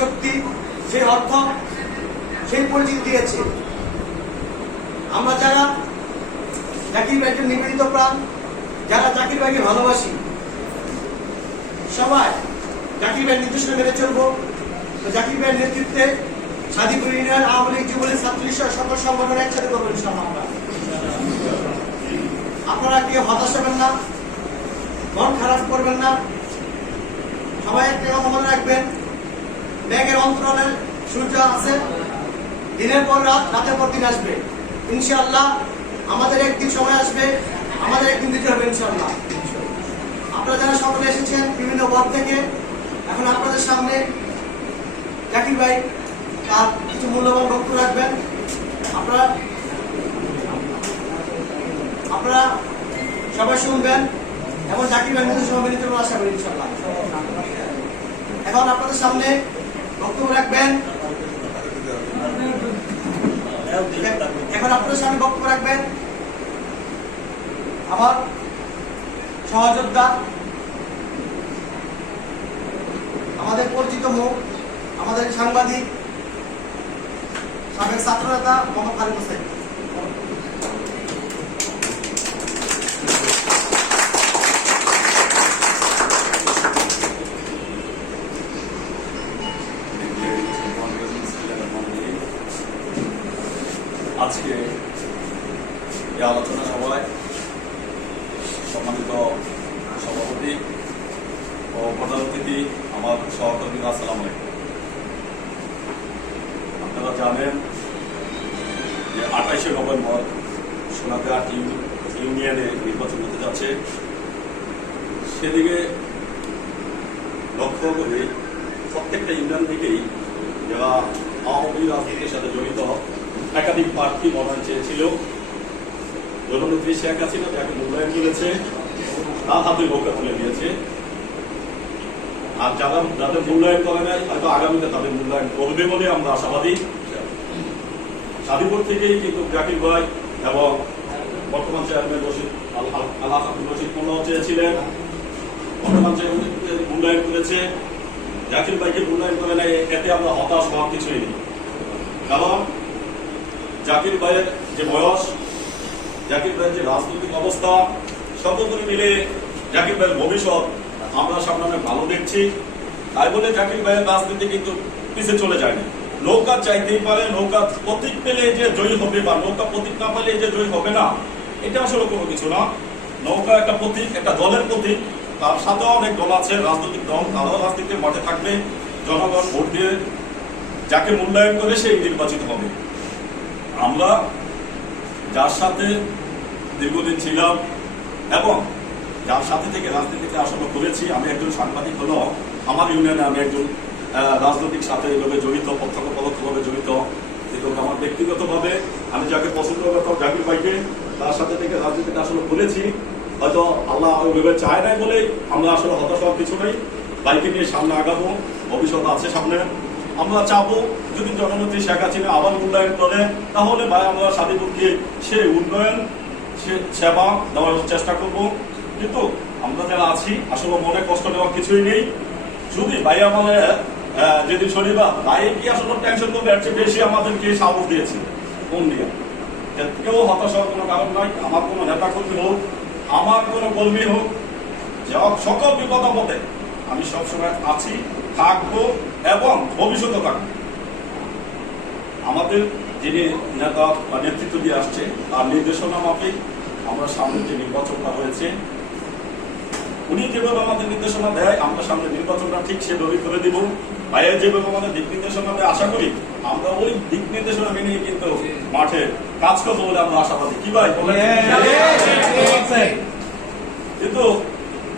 শক্তি, সেই অর্থ, সেই পরিচিতি দিয়েছে। আমরা যারা জাকির ভাইকে নিবেদিত প্রাণ, যারা জাকির ভাইকে ভালোবাসি, সবাই জাকির ভাইয়ের নির্দেশনা মেনে চলবো। জাকির ভাইয়ের নেতৃত্বে সাদিপুর ইউনিয়ন আওয়ামী লীগ, যুবলীগ, ছাত্রলীগ সকল সংগঠন একসাথে করবো ইনশাআল্লাহ। আপনারা কেউ হতাশ হবেন না, মন খারাপ করবেন না। সবাই একটা কথা মনে রাখবেন, ব্যাগের অন্তরালের সূর্য আছে, দিনের পর রাত, রাতের পর দিন আসবে ইনশাআল্লাহ। আমাদের একদিন সময় আসবে, আমাদের একদিন দিতে হবে ইনশাআল্লাহ। আপনারা যারা সকলে এসেছেন বিভিন্ন ওয়ার্ড থেকে, এখন আপনাদের সামনে জাকির ভাই তার কিছু মূল্যবান বক্তব্য রাখবেন। আপনারা সবাই শুনবেন এবং জাকির ভাই নিজের সবাই মেনে চলবেন আশা করি ইনশাআল্লাহ। এখন আপনাদের সামনে বক্তব্য রাখবেন আমার সহযোদ্ধা, আমাদের পরিচিত মুখ, আমাদের সাংবাদিক, সাবেক ছাত্রনেতা মোহাম্মদ খালিদ হোসেন। আজকে এই আলোচনা সভায় সম্মানিত সভাপতি ও প্রধান অতিথি, আমার সহকর্মীরা, আসসালামু আলাইকুম। আপনারা জানেন যে 28শে নভেম্বর সোনারঘাট ইউনিয়নে নির্বাচন হতে যাচ্ছে। সেদিকে লক্ষ্য করে প্রত্যেকটা ইউনিয়ন থেকেই যারা আওয়ামী রাজনীতির সাথে জড়িত একাধিক প্রার্থী মনোনয়ন চেয়েছিল। জননেত্রী শেখ হাসিনা যাকে মূল্যায়ন করেছে, তার হাতে নৌকা তুলে দিয়েছে। আর যাদের মূল্যায়ন করে নাই, হয়তো আগামীতে তাদের মূল্যায়ন করবে বলে আমরা আশাবাদী। সাদিপুর থেকেই কিন্তু জাকির ভাই এবং বর্তমান চেয়ারম্যান আল্লাহ রশিদ মোল্লাও চেয়েছিলেন, বর্তমান চেয়ারম্যান মূল্যায়ন করেছে। জাকির ভাইকে মূল্যায়ন করে নাই, এতে আমরা হতাশ হওয়ার কিছুই নেই। কারণ জাকির ভাইয়ের যে বয়স, জাকির ভাইয়ের যে রাজনৈতিক অবস্থা, সর্বোপরি মিলে জাকির ভাইয়ের ভবিষ্যৎ আমরা সামনে অনেক ভালো দেখছি। তাই বলে জাকির ভাইয়ের রাজনীতি কিন্তু পিছিয়ে চলে যায়নি। নৌকা চাইতেই পারে, নৌকা প্রতীক পেলে যে জয়ী হবে বা নৌকা প্রতীক না পেলে যে জয়ী হবে না, এটা আসলে কোনো কিছু না। নৌকা একটা প্রতীক, একটা দলের প্রতীক। তার সাথেও অনেক দল আছে, রাজনৈতিক দল, তারাও রাজনীতির মাঠে থাকবে। জনগণ ভোট দিয়ে যাকে মূল্যায়ন করে সেই নির্বাচিত হবে। আমরা যার সাথে দীর্ঘদিন ছিলাম এবং যার সাথে থেকে রাজনীতিতে আসলে করেছি, আমি একজন সাংবাদিক হলো, আমার ইউনিয়নে আমি একজন রাজনৈতিক সাথে এইভাবে জড়িত, প্রত্যক্ষ পরোক্ষভাবে জড়িত। কিন্তু আমার ব্যক্তিগতভাবে আমি যাকে পছন্দ করতাম, জাকির ভাইকে, তার সাথে থেকে রাজনীতিতে আসলে করেছি। হয়তো আল্লাহ ওইভাবে চায় নাই বলে আমরা আসলে হতাশ হওয়ার কিছু নেই। ভাইকে নিয়ে সামনে আগাবো, ভবিষ্যৎ আছে সামনে। আমরা চাবো যদি জননেত্রী শেখ হাসিনা আবার মূল্যায়ন করে, তাহলে ভাই আমরা সাদিপুরকে সেই উন্নয়ন, সে সেবা দেওয়ার চেষ্টা করব। কিন্তু আমরা যারা আছি আসলে মনে কষ্ট নেওয়ার কিছুই নেই। যদি ভাই আমাদের যেদিন শনিবার, ভাই কি আসলে টেনশন করবে, এর চেয়ে বেশি আমাদেরকে সাহস দিয়েছে কোন দিয়ে। কেউ হতাশ হওয়ার কোনো কারণ নাই। আমার কোনো নেতা কর্মী হোক, আমার কোনো কর্মী হোক, সকল বিপদ আপদে আমি সবসময় আছি, থাকবো এবং ভবিষ্যতে থাকবো। আমাদের যিনি নেতা বা নেতৃত্ব দিয়ে আসছে, তার নির্দেশনা মাফিক আমরা সামনে যে নির্বাচনটা হয়েছে, উনি যেভাবে আমাদের নির্দেশনা দেয়, আমরা সামনে নির্বাচনটা ঠিক সেভাবে করে দিব। ভাইয়ের যেভাবে আমাদের দিক নির্দেশনা দেয়, আশা করি আমরা ওই দিক নির্দেশনা মেনে কিন্তু মাঠে কাজ করবো বলে আমরা আশাবাদী। কি ভাই বলেন? কিন্তু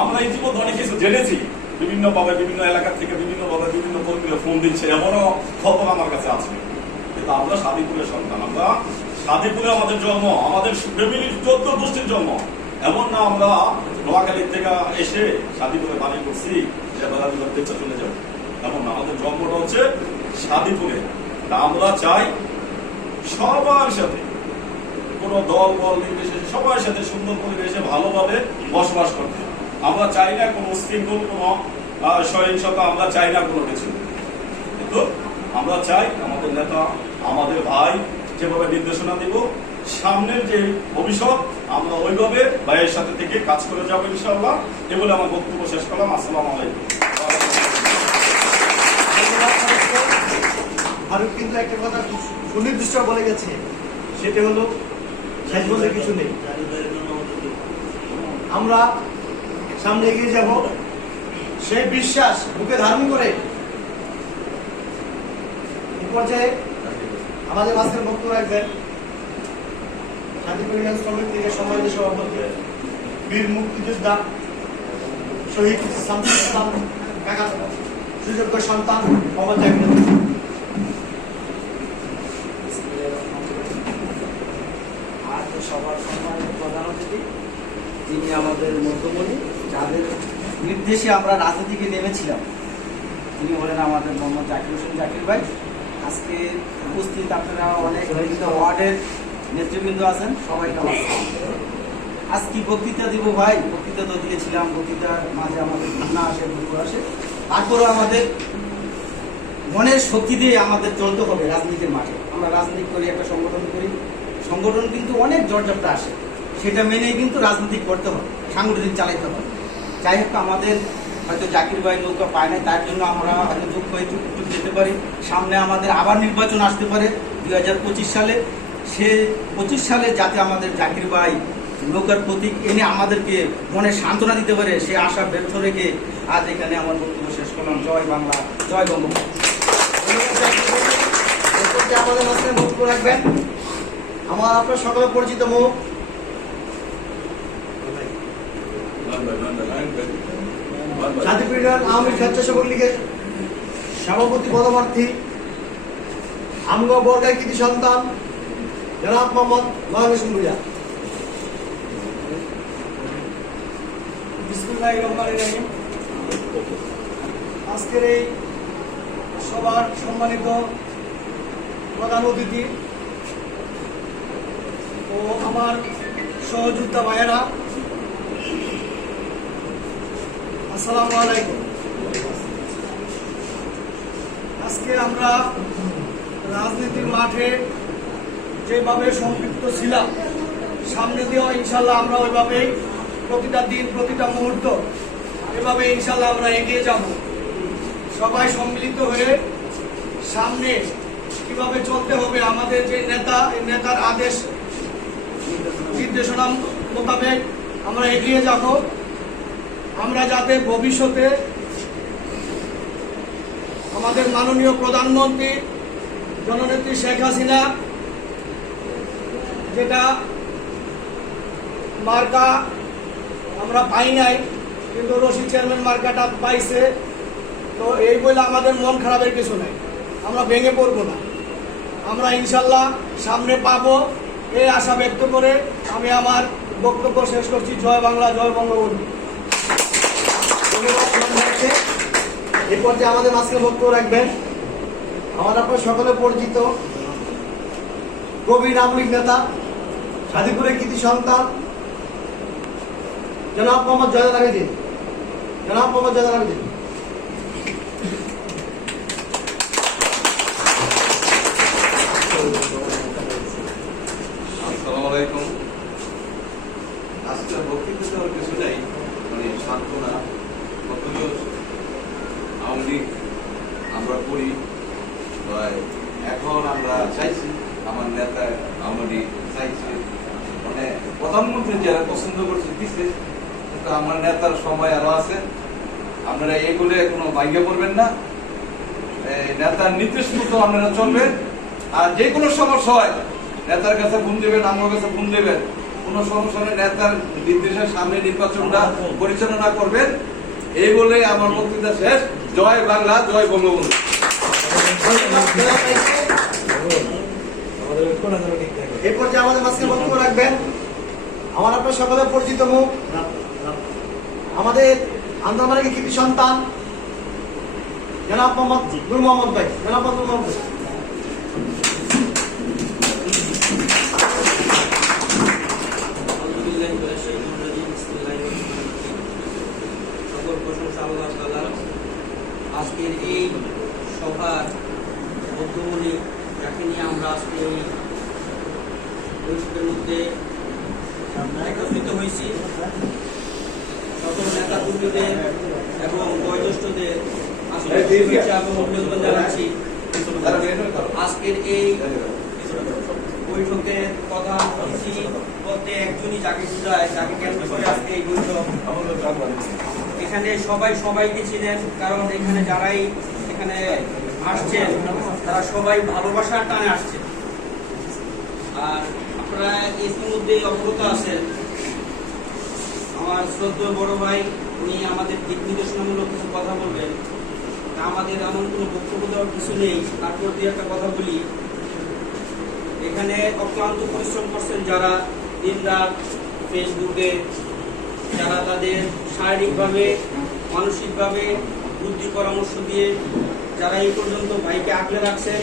আমরা ইতিমধ্যে অনেক কিছু জেনেছি, বিভিন্ন ভাবে, বিভিন্ন এলাকা থেকে বিভিন্ন ভাবে বিভিন্ন কর্মীরা ফোন দিচ্ছে, এমনও খবর আমার কাছে আছে। কিন্তু আমরা সাদিপুরের সন্তান, আমরা সাদিপুরে আমাদের জন্ম, আমাদের ফ্যামিলির 14 গোষ্ঠীর জন্ম। এমন না আমরা নোয়াখালীর থেকে এসে সাদিপুরে বাড়ি করছি, দেখতে চলে যাবো, এমন না। আমাদের জন্মটা হচ্ছে সাদিপুরে। আমরা চাই সবার সাথে, কোনো দল বল নির্বিশেষে সবার সাথে সুন্দর পরিবেশে ভালোভাবে বসবাস করতে। আমরা চাই না কোনো উশৃঙ্খল, কোনো সহিংসতা, আমরা চাই না কোনো কিছু। আমরা চাই আমাদের নেতা, আমাদের ভাই যেভাবে নির্দেশনা দিব, সামনের যে ভবিষ্যৎ আমরা ওইভাবে ভাইয়ের সাথে থেকে কাজ করে যাবো ইনশাআল্লাহ। এ বলে আমার বক্তব্য শেষ করলাম। আসসালামু আলাইকুম। ফারুক কিন্তু একটা কথা সুনির্দিষ্ট বলে গেছে, সেটা হলো শেষ বলতে কিছু নেই। আমরা সামনে এগিয়ে যাব, সেই বিশ্বাস বুকে ধারণ করে এই পর্যায়ে আমাদের মাঝে বক্তব্য রাখবেন শান্তিপুর ইউনিয়ন শ্রমিক লীগের সম্মানিত সভাপতি, বীর মুক্তিযোদ্ধা শহীদ শামসুল ইসলাম কাকার সুযোগ্য সন্তান মোহাম্মদ জাকির। আর সবার সম্মানিত প্রধান অতিথি, যিনি আমাদের মধ্যমণি, যাদের নির্দেশে আমরা রাজনীতিকে নেমেছিলাম, তিনি হলেন আমাদের মোহাম্মদ জাকির হোসেন জাকির ভাই। আজকে উপস্থিত আপনারা অনেক বিভিন্ন ওয়ার্ডের নেতৃবৃন্দ আছেন, সবাইকে আমার সালাম। আজ কি বক্তৃতা দিব ভাই? বক্তৃতা তো দিয়েছিলাম, বক্তৃতার মাঝে আমাদের ভাবনা আসে, দুঃখ আসে, তারপরেও আমাদের মনের শক্তি দিয়ে আমাদের চলতে হবে রাজনীতির মাঠে। আমরা রাজনীতি করি, একটা সংগঠন করি, সংগঠন কিন্তু অনেক জর্জপটা আসে, সেটা মেনেই কিন্তু রাজনীতি করতে হবে, সাংগঠনিক চালাইতে হবে। যাই হোক, আমাদের হয়তো জাকির ভাই নৌকা পায় না, তার জন্য আমরা হয়তো দুঃখ একটু যেতে পারি। সামনে আমাদের আবার নির্বাচন আসতে পারে 2025 সালে। সে 25 সালে যাতে আমাদের জাকির ভাই নৌকার প্রতীক এনে আমাদেরকে মনে সান্ত্বনা দিতে পারে, সে আশা ব্যর্থ রেখে আজ এখানে আমার বক্তব্য শেষ করলাম। জয় বাংলা, জয় বঙ্গবন্ধু। আমাদের মাঝে বক্তব্য রাখবেন আমার আপনার সকলে পরিচিত মুখ, শান্তিপুর ইউনিয়ন আওয়ামী লীগ স্বেচ্ছাসেবক লীগের সভাপতি পদপ্রার্থী, আমগো বর্গায় কৃতি সন্তান জনাব মোহাম্মদ মহানবী ভূঁইয়া। বিসমিল্লাহির রহমানির রহিম। আজকের এই সবার সম্মানিত প্রধান অতিথি ও আমার সহযোদ্ধা ভাইয়েরা, আসসালামু আলাইকুম। আজকে আমরা রাজনীতির মাঠে যেভাবে সম্পৃক্ত ছিলাম, সামনে দিয়েও ইনশাল্লাহ আমরা ওইভাবেই প্রতিটা দিন, প্রতিটা মুহূর্ত এভাবে ইনশাল্লাহ আমরা এগিয়ে যাব। সবাই সম্মিলিত হয়ে সামনে কিভাবে চলতে হবে, আমাদের যে নেতা, এই নেতার আদেশ নির্দেশনা মোতাবেক আমরা এগিয়ে যাব। আমরা যাতে ভবিষ্যতে আমাদের মাননীয় প্রধানমন্ত্রী জননেত্রী শেখ হাসিনা যেটা মার্কা আমরা পাই নাই, কিন্তু রশিদ চেয়ারম্যান মার্কাটা পাইছে, তো এই বলে আমাদের মন খারাপের কিছু নাই, আমরা ভেঙে পড়বো না, আমরা ইনশাল্লাহ সামনে পাবো, এই আশা ব্যক্ত করে আমি আমার বক্তব্য শেষ করছি। জয় বাংলা, জয় বঙ্গবন্ধু। এই পর্যায়ে আমাদের মাঝখানে বক্তব্য রাখবেন আমার আপনার সকলে পরিচিত প্রবীণ আওয়ামী লীগ নেতা, শান্তিপুরের কৃতি সন্তান জনাব মোহাম্মদ জয়নাল আবেদিন। জনাব মোহাম্মদ জয়নাল আবেদিন। আসসালামু আলাইকুম। আজকে বক্তৃতা দেওয়ার কিছু নাই, মানে সান্ত্বনা। কতগুলো আওয়ামী লীগ আমরা করি, এখন আমরা চাইছি আমার নেতা আওয়ামী লীগ চাইছে, মানে প্রধানমন্ত্রী যারা পছন্দ করছে দিচ্ছে, কিন্তু আমার নেতার সময় আরো আছে। আপনারা এগুলো কোনো ভাগ্য করবেন না, নেতার নির্দেশ মতো আপনারা চলবেন। আর যে কোনো সমস্যা হয় নেতার কাছে ফোন দেবেন, আমার কাছে ফোন দেবেন, কোনো সমস্যা নেই, নেতার নির্দেশের সামনে নির্বাচনটা পরিচালনা করবেন। এই বলে আমার বক্তৃতা শেষ। জয় বাংলা, জয় বঙ্গবন্ধু। এই পর্যায়ে আমাদের মাঝখানে বক্তব্য রাখবেন আমার আপনার সকলে পরিচিত মুখ, আমাদের আন্দোলনের কৃতি সন্তান জনাব মোহাম্মদ নূর মোহাম্মদ ভাই। জনাব নূর মোহাম্মদ ভাই। সকল প্রশংসা আল্লাহ তাআলার। আজকের এই সভার বৌদ্ধমণি, যাকে নিয়ে আমরা আজকে এই বৈঠকের মধ্যে একত্রিত হয়েছি। সকল নেতা কর্মীদের এবং বয়োজ্যেষ্ঠদের শুভেচ্ছা এবং অভিনন্দন জানাচ্ছি। আজকের এই বৈঠকের প্রধান অতিথি বলতে একজনই, যাকে বোঝায়, যাকে কেন্দ্র করে আজকে এই বৈঠক। এখানে সবাইকে ছিলেন, কারণ এখানে যারাই এখানে আসছেন তারা সবাই ভালোবাসার টানে আসছেন। আর আপনারা ইতিমধ্যে অবগত আছেন, আমার শ্রদ্ধেয় বড় ভাই উনি আমাদের দিক নির্দেশনামূলক কিছু কথা বলবেন। আমাদের এমন কোনো বক্তব্য দেওয়ার কিছু নেই, তারপর দিয়ে একটা কথা বলি। এখানে অক্লান্ত পরিশ্রম করছেন যারা দিনরাত ফেসবুকে, যারা তাদের শারীরিকভাবে মানসিকভাবে বুদ্ধি পরামর্শ দিয়ে যারা এই পর্যন্ত ভাইকে আগলে রাখছেন,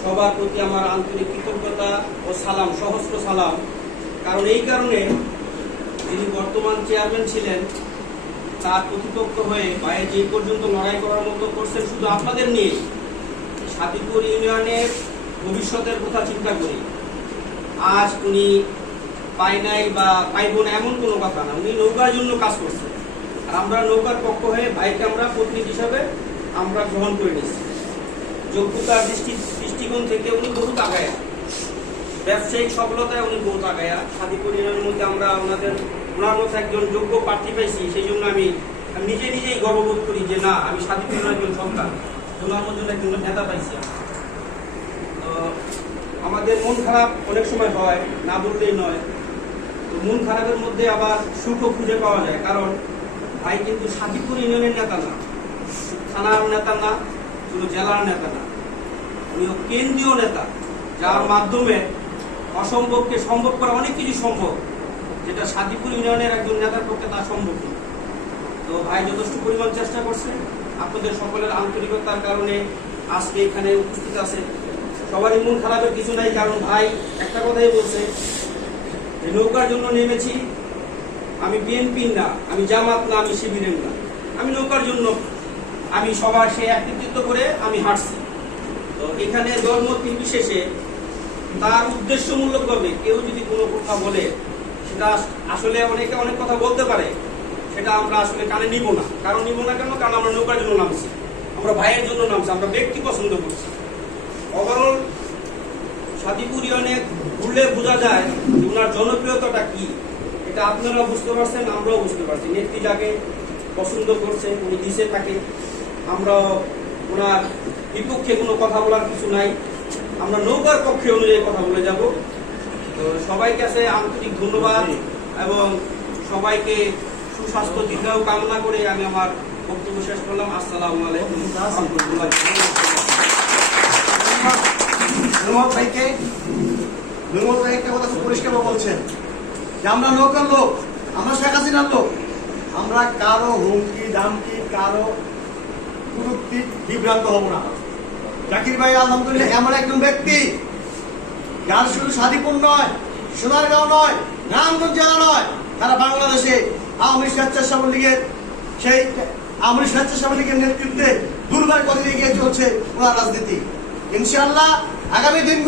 সবার প্রতি আমার আন্তরিক কৃতজ্ঞতা ও সালাম, সহস্র সালাম। কারণ এই কারণে যিনি বর্তমান চেয়ারম্যান ছিলেন তার প্রতিপক্ষ হয়ে ভাইয়ের যে পর্যন্ত লড়াই করার মতো করছেন শুধু আপনাদের নিয়ে, সাদিপুর ইউনিয়নের ভবিষ্যতের কথা চিন্তা করি। আজ উনি পাই নাই বা পাইব না এমন কোনো কথা না, উনি নৌকার জন্য কাজ করছেন। আর আমরা নৌকার পক্ষ হয়ে ভাইকে আমরা প্রতিনিধি হিসাবে আমরা গ্রহণ করে নিচ্ছি। যোগ্যতার দৃষ্টিকোণ থেকে উনি বহুত আগায়া, ব্যবসায়িক সফলতায় উনি বহুত আগায়া। সাদিপুর ইউনিয়নের মধ্যে আমরা ওনার মতো একজন যোগ্য প্রার্থী পাইছি, সেই জন্য আমি নিজেই গর্ববোধ করি যে না, আমি সাদিপুর ইউনিয়নের একজন সন্তান, ওনার মধ্যে একজন নেতা পাইছি। তো আমাদের মন খারাপ অনেক সময় হয়, না বললেই নয়। তো মন খারাপের মধ্যে আবার সুখও খুঁজে পাওয়া যায়, কারণ ভাই কিন্তু সাদিপুর ইউনিয়নের নেতা না, থানার নেতা না, শুধু জেলার নেতা না, উনিও কেন্দ্রীয় নেতা, যার মাধ্যমে অসম্ভবকে সম্ভব করা অনেক কিছু সম্ভব, যেটা সাদিপুর ইউনিয়নের একজন নেতার পক্ষে তা সম্ভব না। তো ভাই যথেষ্ট পরিমাণ চেষ্টা করছে, আপনাদের সকলের আন্তরিকতার কারণে আজকে এখানে উপস্থিত আছে। সবারই মন খারাপের কিছু নাই, কারণ ভাই একটা কথাই বলছে যে নৌকার জন্য নেমেছি, আমি বিএনপির না, আমি জামাত না, আমি শিবিরের না, আমি নৌকার জন্য, আমি সবার সে একত্রিত করে আমি হাঁটছি। তো এখানে দলমত নির্বিশেষে তার উদ্দেশ্যমূলকভাবে কেউ যদি কোনো কথা বলে, সেটা আসলে অনেকে অনেক কথা বলতে পারে, সেটা আমরা আসলে কানে নিব না। কারণ নিব না কেন? কারণ আমরা নৌকার জন্য নামছি, আমরা ভাইয়ের জন্য নামছি, আমরা ব্যক্তি পছন্দ করছি। ওভারঅল সাদিপুর ইউনিয়নে ঘুরলে বোঝা যায় যে ওনার জনপ্রিয়তাটা কি, এটা আপনারা বুঝতে পারছেন, আমরাও বুঝতে পারছি। নেত্রী যাকে পছন্দ করছে উনি দিছে থাকে, আমরাও ওনার বিপক্ষে কোনো কথা বলার কিছু নাই, আমরা নৌকার পক্ষে অনুযায়ী কথা বলে যাব। তো সবাইকে কাছে আন্তরিক ধন্যবাদ এবং সবাইকে সুস্বাস্থ্য দীর্ঘায়ু কামনা করে আমি আমার বক্তব্য শেষ করলাম। আসসালামু আলাইকুম। নুরুল ভাই একটা কথা খুব পরিষ্কার বলছেন যে আমরা নৌকার লোক, আমরা শেখ হাসিনার লোক, আমরা কারো হুমকি দামকি, কারো কুযুক্তি বিভ্রান্ত হব না। জাকির ভাই আলহামদুলিল্লাহ এমন একজন ব্যক্তি যার শুধু সাদিপুর নয়, সোনারগাঁও নয়, নারায়ণগঞ্জ জেলা নয়, তারা বাংলাদেশে আওয়ামী স্বেচ্ছাসেবক লীগের সেই আওয়ামী স্বেচ্ছাসেবক লীগের নেতৃত্বে দুর্বার করে এগিয়ে চলছে ওনার রাজনীতি। ইনশাআল্লাহ আগামী দিন